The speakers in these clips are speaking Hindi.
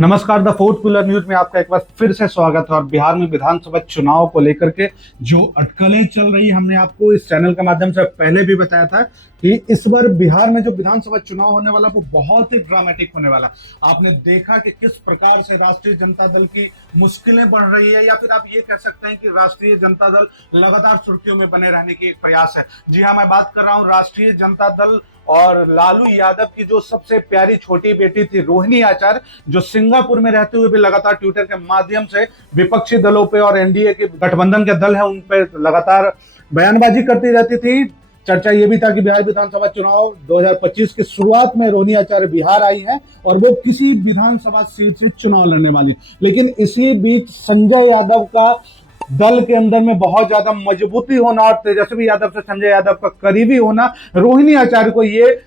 नमस्कार। द फोर्थ पिलर न्यूज में आपका एक बार फिर से स्वागत है। और बिहार में विधानसभा चुनाव को लेकर के जो अटकलें चल रही, हमने आपको इस चैनल के माध्यम से पहले भी बताया था कि इस बार बिहार में जो विधानसभा चुनाव होने वाला वो बहुत ही ड्रामेटिक होने वाला। आपने देखा कि किस प्रकार से राष्ट्रीय जनता दल की मुश्किलें बढ़ रही है, या फिर आप ये कह सकते हैं कि राष्ट्रीय जनता दल लगातार सुर्खियों में बने रहने की एक प्रयास है। जी हाँ, मैं बात कर रहा हूँ राष्ट्रीय जनता दल और लालू यादव की जो सबसे प्यारी छोटी बेटी थी रोहिणी आचार्य, जो सिंगापुर में रहते हुए भी लगातार ट्विटर के माध्यम से विपक्षी दलों पे और एनडीए के गठबंधन के दल है उन पे लगातार बयानबाजी करती रहती थी। चर्चा ये भी था कि बिहार विधानसभा चुनाव 2025 की शुरुआत में रोहिणी आचार्य बिहार आई हैं और वो किसी विधानसभा सीट से चुनाव लड़ने वाली। लेकिन इसी बीच संजय यादव का दल के अंदर में बहुत ज्यादा मजबूती होना और तेजस्वी यादव से संजय यादव का करीबी होना, रोहिणी आचार्य को ये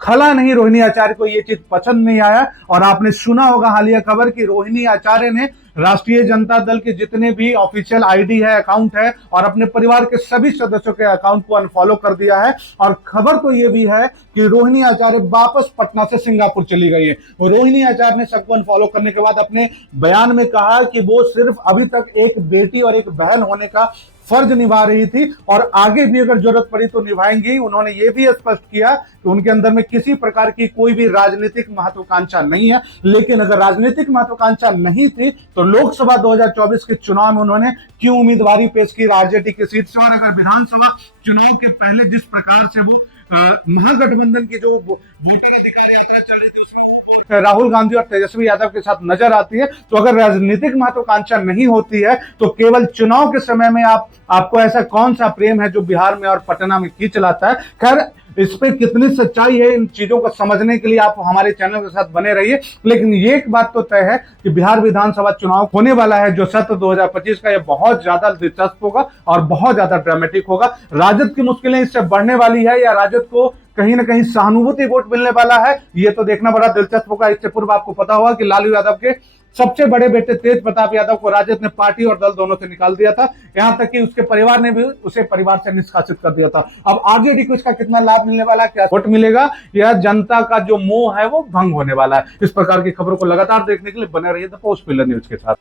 खला नहीं, रोहिणी आचार्य को ये चीज पसंद नहीं आया। और आपने सुना होगा हालिया खबर कि रोहिणी आचार्य ने राष्ट्रीय जनता दल के जितने भी ऑफिशियल आईडी है, अकाउंट है, और अपने परिवार के सभी सदस्यों के अकाउंट को अनफॉलो कर दिया है। और खबर तो ये भी है कि रोहिणी आचार्य वापस पटना से सिंगापुर चली गई है। रोहिणी आचार्य ने सबको अनफॉलो करने के बाद अपने बयान में कहा कि वो सिर्फ अभी तक एक बेटी और एक बहन होने का फर्ज निभा रही थी और आगे भी अगर जरूरत पड़ी तो निभाएंगी। उन्होंने ये भी स्पष्ट किया कि उनके अंदर में किसी प्रकार की कोई भी राजनीतिक महत्वाकांक्षा नहीं है। लेकिन अगर राजनीतिक महत्वाकांक्षा नहीं थी तो लोकसभा 2024 के चुनाव में उन्होंने क्यों उम्मीदवारी पेश की आरजेडी की सीट से। और अगर विधानसभा चुनाव के पहले जिस प्रकार से वो महागठबंधन की जो वोटर अधिकार यात्रा चल रही थी राहुल गांधी और तेजस्वी यादव के साथ नजर आती है, तो अगर राजनीतिक महत्वाकांक्षा नहीं होती है तो केवल चुनाव के समय में आपको ऐसा कौन सा प्रेम है जो बिहार में और पटना में खींच लाता है। खैर, इस पे कितनी सच्चाई है इन चीजों को समझने के लिए आप हमारे चैनल के साथ बने रहिए। लेकिन ये एक बात तो तय है कि बिहार विधानसभा चुनाव होने वाला है जो सत्र 2025 का, ये बहुत ज्यादा दिलचस्प होगा और बहुत ज्यादा ड्रामेटिक होगा। राजद की मुश्किलें इससे बढ़ने वाली है या राजद को कहीं ना कहीं सहानुभूति वोट मिलने वाला है, ये तो देखना बड़ा दिलचस्प होगा। इससे पूर्व आपको पता होगा कि लालू यादव के सबसे बड़े बेटे तेज प्रताप यादव को राजद ने पार्टी और दल दोनों से निकाल दिया था। यहां तक कि उसके परिवार ने भी उसे परिवार से निष्कासित कर दिया था। अब आगे भी इसका कितना लाभ मिलने वाला है, क्या वोट मिलेगा, या जनता का जो मोह है वो भंग होने वाला है। इस प्रकार की खबरों को लगातार देखने के लिए बने रहिए द पोस्ट पिलर न्यूज के साथ।